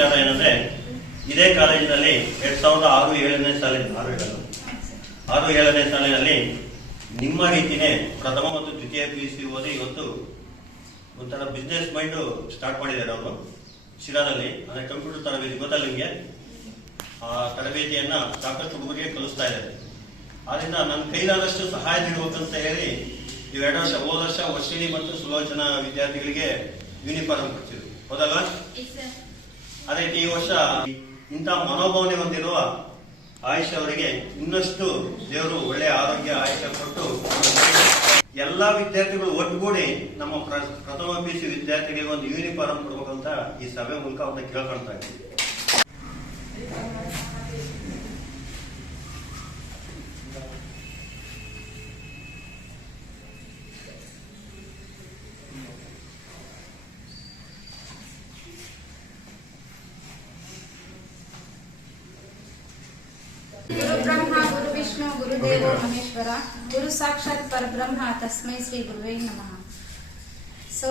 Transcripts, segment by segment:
ವಿಚಾರ ಏನಂದ್ರೆ, ಇದೇ ಕಾಲೇಜಿನಲ್ಲಿ 2006-7ನೇ ಸಾಲಿನ 6-7ನೇ ಸಾಲಿನಲ್ಲಿ ನಿಮ್ಮ ರೀತಿನೇ ಪ್ರಥಮ ಮತ್ತು ದ್ವಿತೀಯ PUC ಓದಿ ಇವತ್ತು ಒಂಥರ ಬಿಸ್ನೆಸ್ ಮೈಂಡ್ ಸ್ಟಾರ್ಟ್ ಮಾಡಿದ್ದಾರೆ ಅವರು ಶಿರಾದಲ್ಲಿ. ಅಂದ್ರೆ ಕಂಪ್ಯೂಟರ್ ತರಬೇತಿ ಗೊತ್ತಲ್ಲ ನಿಮಗೆ, ಆ ತರಬೇತಿಯನ್ನ ಸಾಕಷ್ಟು ಹುಡುಗರಿಗೆ ಕಲಿಸ್ತಾ ಇದ್ದಾರೆ. ಆದ್ರಿಂದ ನನ್ನ ಕೈಲಾದಷ್ಟು ಸಹಾಯ ನೀಡಬೇಕಂತ ಹೇಳಿ ನೀವು 2 ವರ್ಷ ಹೋದ ವರ್ಷ ವರ್ಷಿಣಿ ಮತ್ತು ಸುಲೋಚನಾ ವಿದ್ಯಾರ್ಥಿಗಳಿಗೆ ಯೂನಿಫಾರ್ಮ್ ಕೊಡ್ತಿದ್ರು, ಹೌದಲ್ಲ? ಅದೇ ರೀತಿ ಈ ವರ್ಷ ಇಂಥ ಮನೋಭಾವನೆ ಹೊಂದಿರುವ ಆಯುಷ್ ಅವರಿಗೆ ಇನ್ನಷ್ಟು ದೇವರು ಒಳ್ಳೆಯ ಆರೋಗ್ಯ ಆಯುಷ್ಯ ಕೊಟ್ಟು ಎಲ್ಲಾ ವಿದ್ಯಾರ್ಥಿಗಳು ಒಟ್ಟುಗೂಡಿ ನಮ್ಮ ಪ್ರಥಮ PUC ವಿದ್ಯಾರ್ಥಿಗಳಿಗೆ ಒಂದು ಯೂನಿಫಾರ್ಮ್ ಕೊಡ್ಬೇಕಂತ ಈ ಸಭೆ ಮೂಲಕ ಅವ್ರನ್ನ ಕೇಳ್ಕೊಳ್ತಾ ಇದ್ದೀವಿ. ಗುರು ಬ್ರಹ್ಮ ಗುರು ವಿಷ್ಣು ಗುರುದೇವ ಮಹೇಶ್ವರ ಗುರು ಸಾಕ್ಷಾತ್ ಪರಬ್ರಹ್ಮ ತಸ್ಮೈ ಶ್ರೀ ಗುರುವೇ ನಮಃ. ಸೊ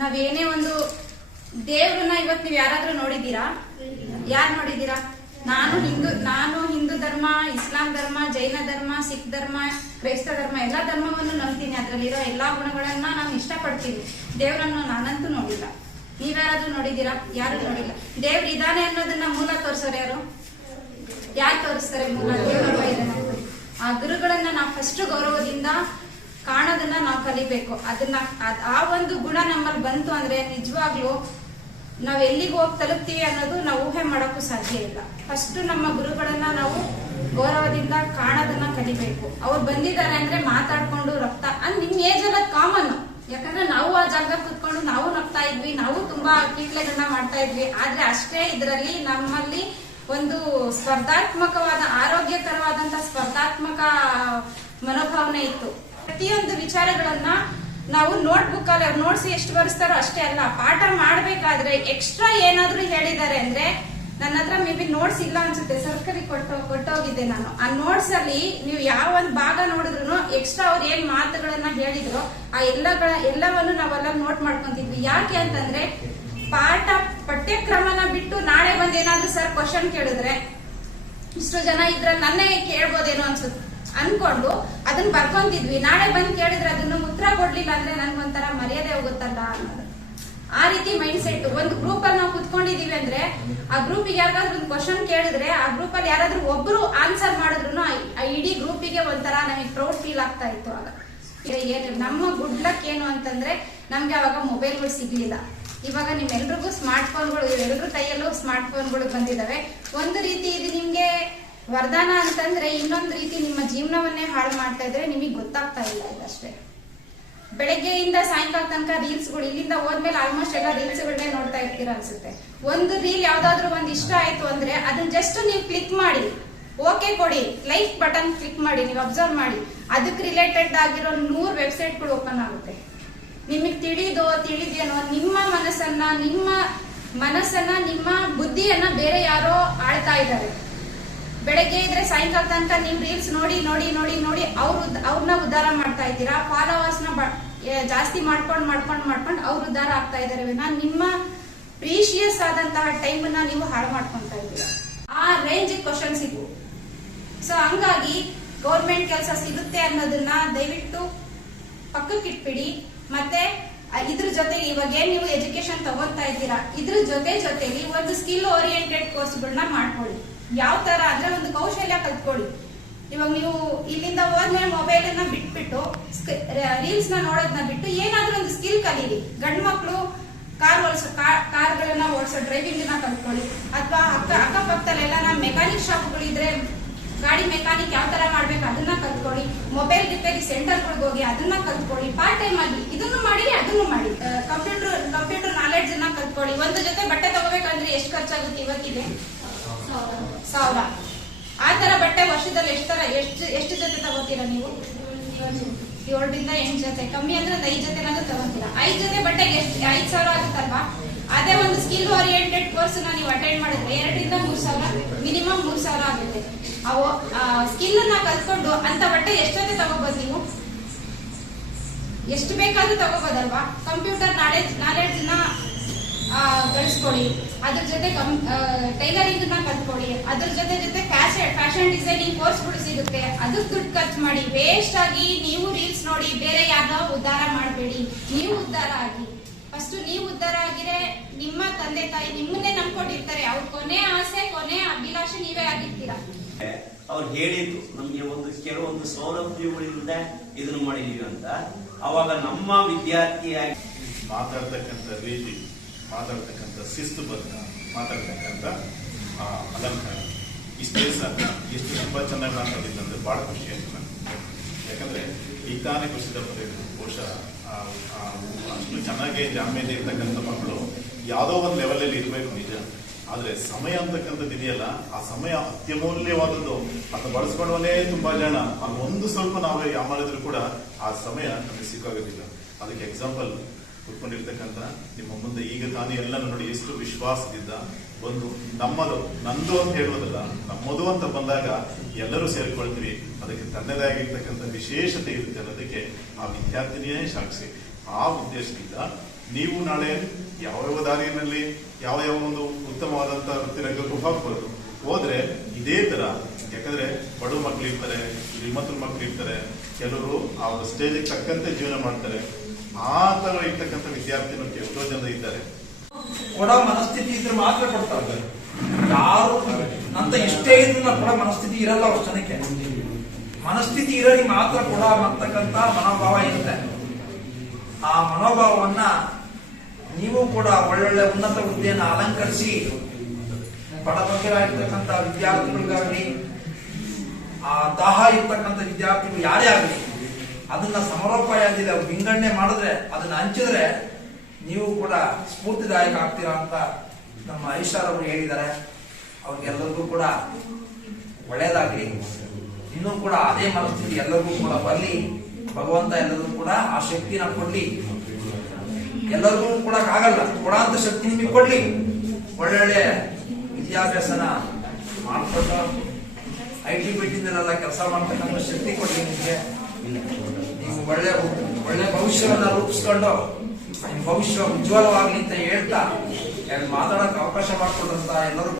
ನಾವೇನೇ ಒಂದು ದೇವ್ರನ್ನ ಇವತ್ತು ನೀವು ಯಾರಾದ್ರೂ ನೋಡಿದ್ದೀರಾ? ಯಾರು ನೋಡಿದ್ದೀರಾ? ನಾನು ಹಿಂದೂ ಧರ್ಮ, ಇಸ್ಲಾಂ ಧರ್ಮ, ಜೈನ ಧರ್ಮ, ಸಿಖ್ ಧರ್ಮ, ಕ್ರೈಸ್ತ ಧರ್ಮ ಎಲ್ಲಾ ಧರ್ಮವನ್ನು ನಂಬ್ತೀನಿ. ಅದ್ರಲ್ಲಿರೋ ಎಲ್ಲಾ ಗುಣಗಳನ್ನ ನಾನು ಇಷ್ಟಪಡ್ತೀನಿ. ದೇವ್ರನ್ನು ನಾನಂತೂ ನೋಡಿಲ್ಲ. ನೀವ್ಯಾರಾದ್ರೂ ನೋಡಿದ್ದೀರಾ? ಯಾರು ನೋಡಿಲ್ಲ. ದೇವ್ರ ಇದಾನೆ ಅನ್ನೋದನ್ನ ಮೂಲ ತೋರ್ಸೋರು ಯಾರು? ಯಾರು ತೋರಿಸ್ತಾರೆ? ಮೂಲ ದೇವರೊಬ್ಬ ಇದ್ದಾನೆ. ಆ ಗುರುಗಳನ್ನ ನಾವು ಫಸ್ಟ್ ಗೌರವದಿಂದ ಕಾಣೋದನ್ನ ನಾವು ಕಲಿಬೇಕು. ಅದನ್ನ ಆ ಒಂದು ಗುಣ ನಮ್ಮಲ್ಲಿ ಬಂತು ಅಂದ್ರೆ ನಿಜವಾಗ್ಲೂ ನಾವ್ ಎಲ್ಲಿಗೆ ಹೋಗಿ ತಲುಪ್ತೀವಿ ಅನ್ನೋದು ನಾವು ಊಹೆ ಮಾಡೋಕ್ಕೂ ಸಾಧ್ಯ ಇಲ್ಲ. ಫಸ್ಟ್ ನಮ್ಮ ಗುರುಗಳನ್ನ ನಾವು ಗೌರವದಿಂದ ಕಾಣೋದನ್ನ ಕಲಿಬೇಕು. ಅವ್ರು ಬಂದಿದ್ದಾರೆ ಅಂದ್ರೆ ಮಾತಾಡ್ಕೊಂಡು ರಕ್ತ ನಿಮ್ ಏಜ್ ಎಲ್ಲ ಕಾಮನ್. ಯಾಕಂದ್ರೆ ನಾವು ಆ ಜಾಗ ಕುತ್ಕೊಂಡು ನಾವು ನಗ್ತಾ ಇದ್ವಿ, ನಾವು ತುಂಬಾ ಕೀಟ್ಲೆಗಳನ್ನ ಮಾಡ್ತಾ ಇದ್ವಿ. ಆದ್ರೆ ಅಷ್ಟೇ ಇದರಲ್ಲಿ ನಮ್ಮಲ್ಲಿ ಒಂದು ಸ್ಪರ್ಧಾತ್ಮಕವಾದ ಆರೋಗ್ಯಕರವಾದಂತ ಸ್ಪರ್ಧಾತ್ಮಕ ಮನೋಭಾವನೆ ಇತ್ತು. ಪ್ರತಿಯೊಂದು ವಿಚಾರಗಳನ್ನ ನಾವು ನೋಟ್ಬುಕ್ ಅಲ್ಲಿ ಅವ್ರು ನೋಟ್ಸ್ ಎಷ್ಟು ಬರೆಸ್ತಾರೋ ಅಷ್ಟೇ ಅಲ್ಲ, ಪಾಠ ಮಾಡ್ಬೇಕಾದ್ರೆ ಎಕ್ಸ್ಟ್ರಾ ಏನಾದ್ರೂ ಹೇಳಿದ್ದಾರೆ ಅಂದ್ರೆ ನನ್ನ ಹತ್ರ ಮೇ ಬಿ ನೋಟ್ಸ್ ಇಲ್ಲ ಅನ್ಸುತ್ತೆ, ಸರ್ಕರಿ ಕೊಟ್ಟೋಗಿದ್ದೆ ನಾನು. ಆ ನೋಟ್ಸ್ ಅಲ್ಲಿ ನೀವು ಯಾವ ಒಂದು ಭಾಗ ನೋಡಿದ್ರು ಎಕ್ಸ್ಟ್ರಾ ಅವ್ರು ಏನ್ ಮಾತುಗಳನ್ನ ಹೇಳಿದ್ರು ಆ ಎಲ್ಲವನ್ನು ನಾವೆಲ್ಲ ನೋಟ್ ಮಾಡ್ಕೊಂತಿದ್ವಿ. ಯಾಕೆ ಅಂತಂದ್ರೆ ಪಠ್ಯಕ್ರಮನ ಬಿಟ್ಟು ನಾಳೆ ಬಂದ್ ಏನಾದ್ರು ಸರ್ ಕ್ವಶನ್ ಕೇಳಿದ್ರೆ ಇಷ್ಟು ಜನ ಇದ್ರಲ್ಲಿ ನನ್ನೇ ಕೇಳ್ಬೋದೇನೋ ಅನ್ಕೊಂಡು ಅದನ್ನ ಬರ್ಕೊಂತಿದ್ವಿ. ನಾಳೆ ಬಂದ್ ಕೇಳಿದ್ರೆ ಅದನ್ನ ಉತ್ತರ ಕೊಡ್ಲಿಲ್ಲ ಅಂದ್ರೆ ನನ್ಗೊಂಥರ ಮರ್ಯಾದೆ ಹೋಗುತ್ತಲ್ಲ ಅನ್ನೋದು. ಆ ರೀತಿ ಮೈಂಡ್ ಸೆಟ್. ಒಂದು ಗ್ರೂಪ್ ಅಲ್ಲಿ ನಾವು ಕುತ್ಕೊಂಡಿದೀವಿ ಅಂದ್ರೆ ಆ ಗ್ರೂಪಿಗೆ ಯಾರಿಗಾದ್ರೂ ಒಂದು ಕ್ವಶನ್ ಕೇಳಿದ್ರೆ ಆ ಗ್ರೂಪ್ ಅಲ್ಲಿ ಯಾರಾದ್ರೂ ಒಬ್ರು ಆನ್ಸರ್ ಮಾಡಿದ್ರು ಆ ಇಡೀ ಗ್ರೂಪಿಗೆ ಒಂಥರ ನಮಗೆ ಪ್ರೌಡ್ ಫೀಲ್ ಆಗ್ತಾ ಇತ್ತು. ಆಗ ನಮ್ಮ ಗುಡ್ ಲಕ್ ಏನು ಅಂತಂದ್ರೆ ನಮ್ಗೆ ಅವಾಗ ಮೊಬೈಲ್ಗಳು ಸಿಗ್ಲಿಲ್ಲ. ಇವಾಗ ನಿಮ್ಮೆಲ್ರಿಗೂ ಸ್ಮಾರ್ಟ್ ಫೋನ್ಗಳು, ಎಲ್ರ ಕೈಯಲ್ಲೂ ಸ್ಮಾರ್ಟ್ ಫೋನ್ಗಳು ಬಂದಿದಾವೆ. ಒಂದು ರೀತಿ ಇದು ನಿಮ್ಗೆ ವರದಾನ ಅಂತಂದ್ರೆ, ಇನ್ನೊಂದು ರೀತಿ ನಿಮ್ಮ ಜೀವನವನ್ನೇ ಹಾಳು ಮಾಡ್ತಾ ಇದ್ರೆ ನಿಮಗೆ ಗೊತ್ತಾಗ್ತಾ ಇಲ್ಲ. ಇದಷ್ಟೇ. ಬೆಳಗ್ಗೆಯಿಂದ ಸಾಯಂಕಾಲ ತನಕ ರೀಲ್ಸ್ಗಳು, ಇಲ್ಲಿಂದ ಹೋದ್ಮೇಲೆ ಆಲ್ಮೋಸ್ಟ್ ಎಲ್ಲ ರೀಲ್ಸ್ಗಳನ್ನೇ ನೋಡ್ತಾ ಇರ್ತೀರಾ ಅನ್ಸುತ್ತೆ. ಒಂದು ರೀಲ್ ಯಾವ್ದಾದ್ರು ಒಂದ್ ಇಷ್ಟ ಆಯ್ತು ಅಂದ್ರೆ ಅದನ್ನ ಜಸ್ಟ್ ನೀವು ಕ್ಲಿಕ್ ಮಾಡಿ, ಓಕೆ ಕೊಡಿ, ಲೈಕ್ ಬಟನ್ ಕ್ಲಿಕ್ ಮಾಡಿ, ನೀವು ಅಬ್ಸರ್ವ್ ಮಾಡಿ, ಅದಕ್ಕೆ ರಿಲೇಟೆಡ್ ಆಗಿರೋ 100 ವೆಬ್ಸೈಟ್ಗಳು ಓಪನ್ ಆಗುತ್ತೆ. ನಿಮಗೆ ತಿಳಿದೇನೋ ನಿಮ್ಮ ಮನಸ್ಸನ್ನ ನಿಮ್ಮ ಬುದ್ಧಿಯನ್ನ ಬೇರೆ ಯಾರೋ ಆಳ್ತಾ ಇದ್ದಾರೆ. ಬೆಳಗ್ಗೆ ಇದ್ರೆ ಸಾಯಂಕಾಲ ತನಕ ನೀವು ರೀಲ್ಸ್ ನೋಡಿ ನೋಡಿ ನೋಡಿ ನೋಡಿ ಅವ್ರನ್ನ ಉದ್ಧಾರ ಮಾಡ್ತಾ ಇದ್ದೀರಾ. ಫಾಲೋವರ್ಸ್ ನ ಜಾಸ್ತಿ ಮಾಡ್ಕೊಂಡು ಅವ್ರು ಉದ್ಧಾರ ಆಗ್ತಾ ಇದಾರೆ ವಿನ ನಿಮ್ಮ ಪ್ರೀಶಿಯಸ್ ಆದಂತಹ ಟೈಮ್ ನ ನೀವು ಹಾಳು ಮಾಡ್ಕೊಂತಾ ಇದ್ದೀರಾ. ಆ ರೇಂಜ್ ಕ್ವಶನ್ಸ್ ಇವು. ಸೊ ಹಂಗಾಗಿ ಗೌರ್ಮೆಂಟ್ ಕೆಲಸ ಸಿಗುತ್ತೆ ಅನ್ನೋದನ್ನ ದಯವಿಟ್ಟು ಪಕ್ಕಕ್ಕೆ ಇಟ್ಬಿಡಿ. ಮತ್ತೆ ಇದ್ರ ಜೊತೆ ಇವಾಗ ಏನ್ ನೀವು ಎಜುಕೇಶನ್ ತಗೋತಾ ಇದ್ದೀರಾ, ಇದ್ರ ಜೊತೆಲಿ ಒಂದು ಸ್ಕಿಲ್ ಓರಿಯೆಂಟೆಡ್ ಕೋರ್ಸ್ಗಳನ್ನ ಮಾಡ್ಕೊಳ್ಳಿ. ಯಾವ ತರ ಅಂದ್ರೆ ಒಂದು ಕೌಶಲ್ಯ ಕಲ್ತ್ಕೊಳ್ಳಿ. ಇವಾಗ ನೀವು ಇಲ್ಲಿಂದ ಹೋದ್ಮೇಲೆ ಮೊಬೈಲ್ ಅನ್ನ ಬಿಟ್ಬಿಟ್ಟು ರೀಲ್ಸ್ ನ ನೋಡೋದನ್ನ ಬಿಟ್ಟು ಏನಾದ್ರೂ ಒಂದು ಸ್ಕಿಲ್ ಕಲೀರಿ. ಗಂಡು ಮಕ್ಳು ಕಾರ್ಗಳನ್ನ ಓಡಿಸೋ ಡ್ರೈವಿಂಗ್ ನ ಕಲ್ತ್ಕೊಳ್ಳಿ. ಅಥವಾ ಅಕ್ಕಪಕ್ಕದಲ್ಲೆಲ್ಲ ಮೆಕ್ಯಾನಿಕ್ ಶಾಪ್ಗಳು ಇದ್ರೆ ಗಾಡಿ ಮೆಕ್ಯಾನಿಕ್ ಯಾವ ತರ ಮಾಡ್ಬೇಕು ಅದನ್ನ ಕಲ್ತ್ಕೊಳ್ಳಿ. ಮೊಬೈಲ್ ರಿಪೇರಿ ಸೆಂಟರ್ಗಳಿಗೆ ಹೋಗಿ ಅದನ್ನ ಕಲ್ತ್ಕೊಳ್ಳಿ. ಪಾರ್ಟ್ ಟೈಮ್ ಆಗಿ ಇದನ್ನು ಮಾಡಿ ಅದನ್ನು ಮಾಡಿ. ಕಂಪ್ಯೂಟರ್ ನಾಲೆಡ್ಜ್ ಅನ್ನ ಕಲ್ತ್ಕೊಳ್ಳಿ. ಒಂದು ಜೊತೆ ಬಟ್ಟೆ ತಗೋಬೇಕಂದ್ರೆ ಎಷ್ಟು ಖರ್ಚಾಗುತ್ತೆ ಇವತ್ತಿಗೆ? 1000. ಆ ತರ ಬಟ್ಟೆ ವರ್ಷದಲ್ಲಿ ಎಷ್ಟು ಜೊತೆ ತಗೋತೀರಾ ನೀವು? 7 ರಿಂದ 8 ಜೊತೆ, ಕಮ್ಮಿ ಅಂದ್ರೆ 5 ಜೊತೆ ತಗೋತೀರಾ. 5 ಜೊತೆ ಬಟ್ಟೆಗೆ 5,000 ಆಗುತ್ತಲ್ವಾ? ಅದೇ ಒಂದು ಸ್ಕಿಲ್ ಓರಿಯೆಂಟೆಡ್ ಕೋರ್ಸ್ ನೀವು ಅಟೆಂಡ್ ಮಾಡಿದ್ರೆ 2 ರಿಂದ 3,000, ಮಿನಿಮಮ್ 3,000 ಆಗುತ್ತೆ. ಸ್ಕಿಲ್ ನ ಕಲ್ತ್ಕೊಂಡು ಅಂತ ಬಟ್ಟೆ ಎಷ್ಟು ಜೊತೆ ತಗೋಬಹುದು ನೀವು? ಎಷ್ಟು ಬೇಕಾದ್ರೂ ತಗೋಬೋದಲ್ವಾ? ಕಂಪ್ಯೂಟರ್ ನಾಲೆಡ್ಜ್ ನ ಗಳಿಸ್ಕೊಳ್ಳಿ. ಅದ್ರ ಜೊತೆ ಟೈಲರಿಂಗ್ ನ ಕಲ್ತ್ಕೊಳ್ಳಿ, ಅದ್ರ ಜೊತೆ ಫ್ಯಾಷನ್ ಡಿಸೈನಿಂಗ್ ಕೋರ್ಸ್ಗಳು ಸಿಗುತ್ತೆ, ಅದಕ್ಕೆ ದುಡ್ಡು ಖರ್ಚು ಮಾಡಿ ವೇಸ್ಟ್ ಆಗಿ ನೀವು ರೀಲ್ಸ್ ನೋಡಿ ಬೇರೆ ಯಾರೋ ಉದ್ಧಾರ ಮಾಡಬೇಡಿ. ನೀವು ಉದ್ಧಾರ ಆಗಿ. ಫಸ್ಟ್ ನೀವು ಉದ್ಧಾರ ಆಗಿರೆ ನಿಮ್ಮ ತಂದೆ ತಾಯಿ ನಿಮ್ಮನ್ನೇ ನಂಬ್ಕೊಂಡಿರ್ತಾರೆ. ಅವ್ರ ಕೊನೆ ಆಸೆ ಕೊನೆ ಅಭಿಲಾಷೆ ನೀವೇ ಆಗಿರ್ತೀರಾ. ಅವ್ರು ಹೇಳಿದ್ರು ನಮ್ಗೆ ಕೆಲವೊಂದು ಸೌಲಭ್ಯಗಳಿಂದ ಇದನ್ನು ಮಾಡಿದೀವಿ ಅಂತ. ಅವಾಗ ನಮ್ಮ ವಿದ್ಯಾರ್ಥಿಯಾಗಿ ಮಾತಾಡ್ತಕ್ಕಂಥ ರೀತಿ, ಮಾತಾಡ್ತಕ್ಕಂಥ ಶಿಸ್ತುಬದ್ಧ, ಮಾತಾಡ್ತಕ್ಕಂಥ ಅಲಂಕಾರ ಇಷ್ಟೇ ಸಾಕ. ಎಷ್ಟು ತುಂಬಾ ಚೆನ್ನಾಗಿ ಮಾತಾಡಿದ್ದಂದ್ರೆ ಬಹಳ ಖುಷಿ ಆಯ್ತು ನನಗೆ. ಯಾಕಂದ್ರೆ ಈ ತಾನೇ ಖುಷಿದ ಪಡೆಯುವುದು ಬಹುಶಃ ಅಷ್ಟು ಚೆನ್ನಾಗಿ ಜಾಮ್ಯತೆ ಇರ್ತಕ್ಕಂಥ ಮಕ್ಕಳು ಯಾವುದೋ ಒಂದು ಲೆವೆಲಲ್ಲಿ ಇರಬೇಕು ನಿಜ. ಆದ್ರೆ ಸಮಯ ಅಂತಕ್ಕಂಥದ್ದು ಇದೆಯಲ್ಲ, ಆ ಸಮಯ ಅತ್ಯಮೂಲ್ಯವಾದದ್ದು. ಅದನ್ನು ಬಳಸ್ಕೊಳ್ಳುವನೇ ತುಂಬಾ ಜನ. ಅದು ಒಂದು ಸ್ವಲ್ಪ ನಾವೇ ಯಾವ ಮಾಡಿದ್ರು ಕೂಡ ಆ ಸಮಯ ನಮಗೆ ಸಿಕ್ಕಾಗೋದಿಲ್ಲ. ಅದಕ್ಕೆ ಎಕ್ಸಾಂಪಲ್ ಕುತ್ಕೊಂಡಿರ್ತಕ್ಕಂಥ ನಿಮ್ಮ ಮುಂದೆ ಈಗ ತಾನೇ ಎಲ್ಲ ನೋಡಿ ಎಷ್ಟು ವಿಶ್ವಾಸದಿಂದ ಬಂದು ನಮ್ಮದು ನಂದು ಅಂತ ಹೇಳುವುದಲ್ಲ, ನಮ್ಮದು ಅಂತ ಬಂದಾಗ ಎಲ್ಲರೂ ಸೇರಿಕೊಳ್ತೀವಿ. ಅದಕ್ಕೆ ತನ್ನದೇ ಆಗಿರ್ತಕ್ಕಂಥ ವಿಶೇಷತೆ ಇರುತ್ತೆ ಅನ್ನೋದಕ್ಕೆ ಆ ವಿದ್ಯಾರ್ಥಿನಿಯೇ ಸಾಕ್ಷಿ. ಆ ಉದ್ದೇಶದಿಂದ ನೀವು ನಾಳೆ ಯಾವ ದಾರಿಯಲ್ಲಿ ಯಾವ ಒಂದು ಉತ್ತಮವಾದಂತ ವೃತ್ತಿರಂಗಕ್ಕೂ ಹೋಗ್ಬೋದು. ಹೋದ್ರೆ ಇದೇ ತರ, ಯಾಕಂದ್ರೆ ಬಡವ ಮಕ್ಳು ಇರ್ತಾರೆ, ಶ್ರೀಮಂತರ ಮಕ್ಳು ಇರ್ತಾರೆ, ಕೆಲವರು ಅವ್ರ ಸ್ಟೇಜಿಗೆ ತಕ್ಕಂತೆ ಜೀವನ ಮಾಡ್ತಾರೆ. ಆ ತರ ಇರ್ತಕ್ಕಂಥ ವಿದ್ಯಾರ್ಥಿಗಳು ಎಷ್ಟೋ ಜನ ಇದ್ದಾರೆ. ಕೊಡೋ ಮನಸ್ಥಿತಿ ಇದ್ರೆ ಮಾತ್ರ ಕೊಡ್ತಾರೆ. ಯಾರು ಅಂತ ಇಷ್ಟೇ ಇದ್ರು ಕೊಡೋ ಮನಸ್ಥಿತಿ ಇರಲ್ಲ. ಅಷ್ಟು ಜನಕ್ಕೆ ಮನಸ್ಥಿತಿ ಇರೋರಿಗೆ ಮಾತ್ರ ಕೊಡ ಅಂತಕ್ಕಂಥ ಮನೋಭಾವ ಇರುತ್ತೆ. ಆ ಮನೋಭಾವವನ್ನ ನೀವು ಕೂಡ ಒಳ್ಳೊಳ್ಳೆ ಉನ್ನತ ಹುದ್ದೆಯನ್ನು ಅಲಂಕರಿಸಿ ಬಡಬಗ್ಗರಾಗಿರ್ತಕ್ಕಂಥ ವಿದ್ಯಾರ್ಥಿಗಳಿಗಾಗಲಿ, ಆ ದಾಹ ಇರ್ತಕ್ಕಂಥ ವಿದ್ಯಾರ್ಥಿಗಳು ಯಾರೇ ಆಗಲಿ, ಅದನ್ನ ಸಮರೋಪಾಯದಿಂದ ವಿಂಗಡಣೆ ಮಾಡಿದ್ರೆ, ಅದನ್ನ ಹಂಚಿದ್ರೆ ನೀವು ಕೂಡ ಸ್ಫೂರ್ತಿದಾಯಕ ಆಗ್ತೀರಾ ಅಂತ ನಮ್ಮ ಹರೀಶ್ ಅವರು ಹೇಳಿದ್ದಾರೆ. ಅವ್ರಿಗೆಲ್ಲರಿಗೂ ಕೂಡ ಒಳ್ಳೇದಾಗ್ಲಿ. ಇನ್ನೂ ಕೂಡ ಅದೇ ಮನಸ್ಥಿತಿ ಎಲ್ಲರಿಗೂ ಕೂಡ ಬರಲಿ. ಭಗವಂತ ಎಲ್ಲರಿಗೂ ಕೂಡ ಆ ಶಕ್ತಿನ ಕೊಡ್ಲಿ. ಎಲ್ಲರಿಗೂ ಕೂಡ ಆಗಲ್ಲ, ಕೊಡಂತ ಶಕ್ತಿ ನಿಮಗೆ ಕೊಡ್ಲಿ. ಒಳ್ಳೊಳ್ಳೆ ವಿದ್ಯಾಭ್ಯಾಸನ ಮಾಡ್ಕೊಂಡು IT ಬಿಟ್ಟಿದ್ದೆಲ್ಲ ಕೆಲಸ ಮಾಡ್ತಕ್ಕಂಥ ಶಕ್ತಿ ಕೊಡ್ಲಿ ನಿಮಗೆ. ನೀವು ಒಳ್ಳೆ ಭವಿಷ್ಯವನ್ನ ರೂಪಿಸ್ಕೊಂಡು ನಿಮ್ಮ ಭವಿಷ್ಯ ಉಜ್ವಲವಾಗ್ಲಿ ಅಂತ ಹೇಳ್ತಾ ಮಾತಾಡೋಕೆ ಅವಕಾಶ ಮಾಡಿಕೊಡ್ರಂತ ಎಲ್ಲರೂ